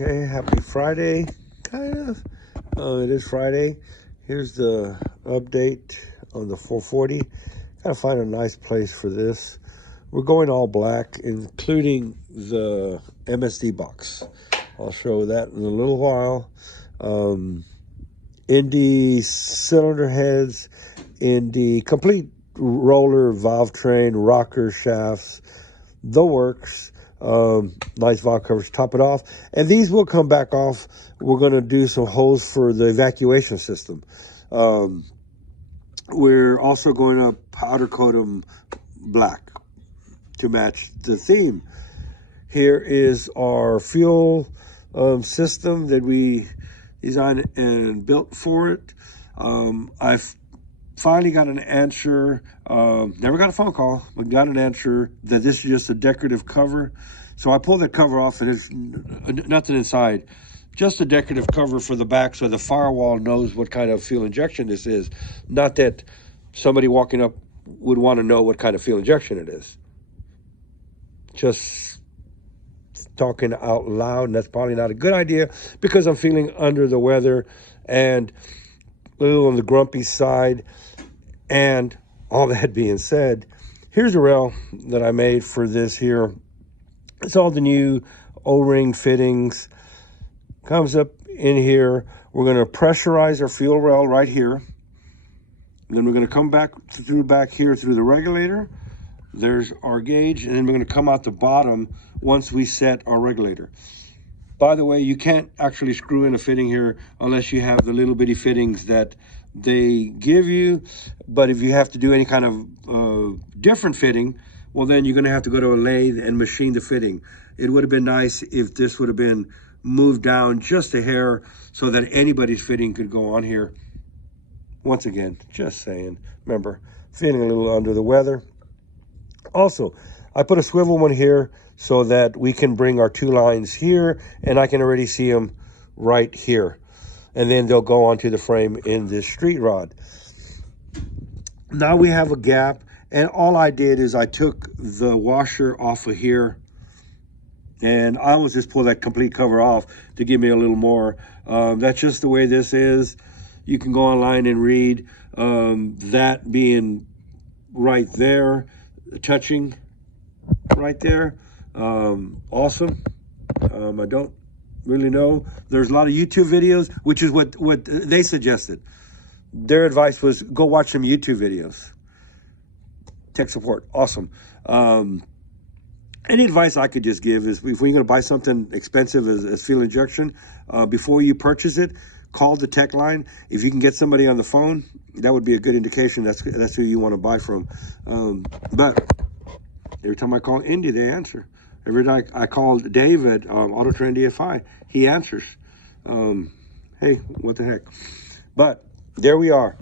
Okay, happy Friday, kind of. It is Friday. Here's the update on the 440. Gotta find a nice place for this. We're going all black, including the MSD box. I'll show that in a little while. Indy cylinder heads, Indy complete roller, valve train, rocker shafts, the works. Nice valve covers, top it off, and these will come back off. We're going to do some holes for the evacuation system. We're also going to powder coat them black to match the theme. Here is our fuel system that we designed and built for it. I've finally got an answer, never got a phone call, but got an answer that this is just a decorative cover. So I pulled that cover off and there's nothing inside. Just a decorative cover for the back so the firewall knows what kind of fuel injection this is. Not that somebody walking up would want to know what kind of fuel injection it is. Just talking out loud, and that's probably not a good idea because I'm feeling under the weather and a little on the grumpy side. And all that being said, here's the rail that I made for this here. It's all the new O-ring fittings. Comes up in here. We're going to pressurize our fuel rail right here. And then we're going to come back here through the regulator. There's our gauge, and then we're going to come out the bottom once we set our regulator. By the way, you can't actually screw in a fitting here unless you have the little bitty fittings that they give you. But if you have to do any kind of different fitting, well, then you're going to have to go to a lathe and machine the fitting. It would have been nice if this would have been moved down just a hair so that anybody's fitting could go on here. Once again, just saying, remember, feeling a little under the weather. Also, I put a swivel one here so that we can bring our two lines here, and I can already see them right here. And then they'll go onto the frame in this street rod. Now we have a gap, and all I did is I took the washer off of here, and I almost just pull that complete cover off to give me a little more. That's just the way this is. You can go online and read that being right there, touching right there. Awesome. I don't really know. There's a lot of YouTube videos, which is what they suggested. Their advice was go watch some YouTube videos. Tech support, awesome. Any advice I could just give is if we're going to buy something expensive as fuel injection, before you purchase it, call the tech line. If you can get somebody on the phone, that would be a good indication that's who you want to buy from. But every time I call Indy, they answer. Every time I call Dave at Auto Trend DFI, he answers. Hey, what the heck? But there we are.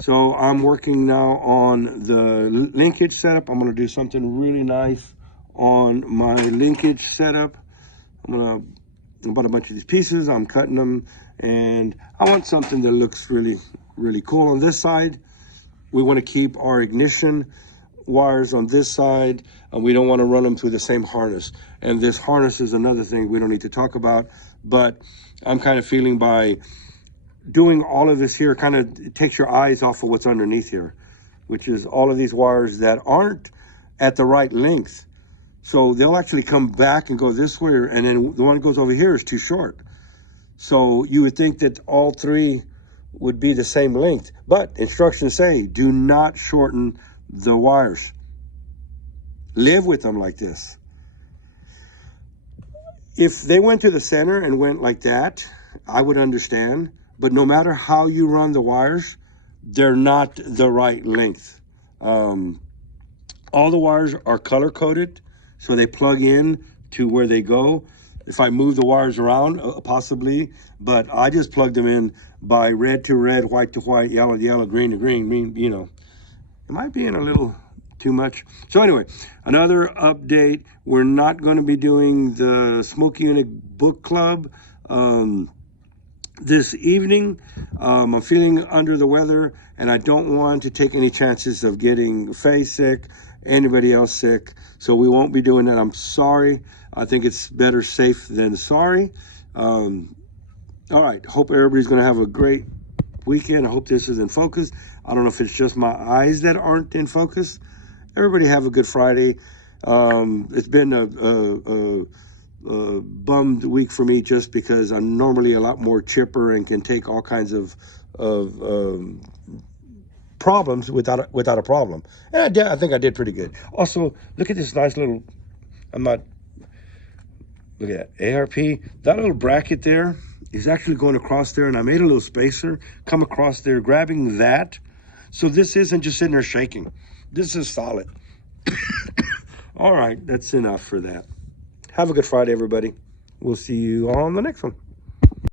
So I'm working now on the linkage setup. I'm going to do something really nice on my linkage setup. I bought a bunch of these pieces. I'm cutting them, and I want something that looks really, really cool. On this side, we want to keep our ignition wires on this side, and we don't want to run them through the same harness. And this harness is another thing we don't need to talk about, but I'm kind of feeling by doing all of this here, kind of takes your eyes off of what's underneath here, which is all of these wires that aren't at the right length. So they'll actually come back and go this way, and then the one that goes over here is too short. So you would think that all three would be the same length, but instructions say do not shorten the wires. Live with them like this. If they went to the center and went like that, I would understand. But no matter how you run the wires, they're not the right length. All the wires are color coded, so they plug in to where they go. If I move the wires around, possibly, but I just plug them in by red to red, white to white, yellow to yellow, green to green, you know. Am I being a little too much? So anyway, another update. We're not going to be doing the Smokey Yunick Book Club this evening. I'm feeling under the weather, and I don't want to take any chances of getting Faye sick, anybody else sick. So we won't be doing that. I'm sorry. I think it's better safe than sorry. All right, hope everybody's going to have a great weekend. I hope this is in focus. I don't know if it's just my eyes that aren't in focus. Everybody have a good Friday. It's been a bummed week for me just because I'm normally a lot more chipper and can take all kinds of problems without a problem. And I think I did pretty good. Also, look at this nice little, look at that, ARP. That little bracket there is actually going across there, and I made a little spacer come across there, grabbing that. So this isn't just sitting there shaking. This is solid. All right, that's enough for that. Have a good Friday, everybody. We'll see you on the next one.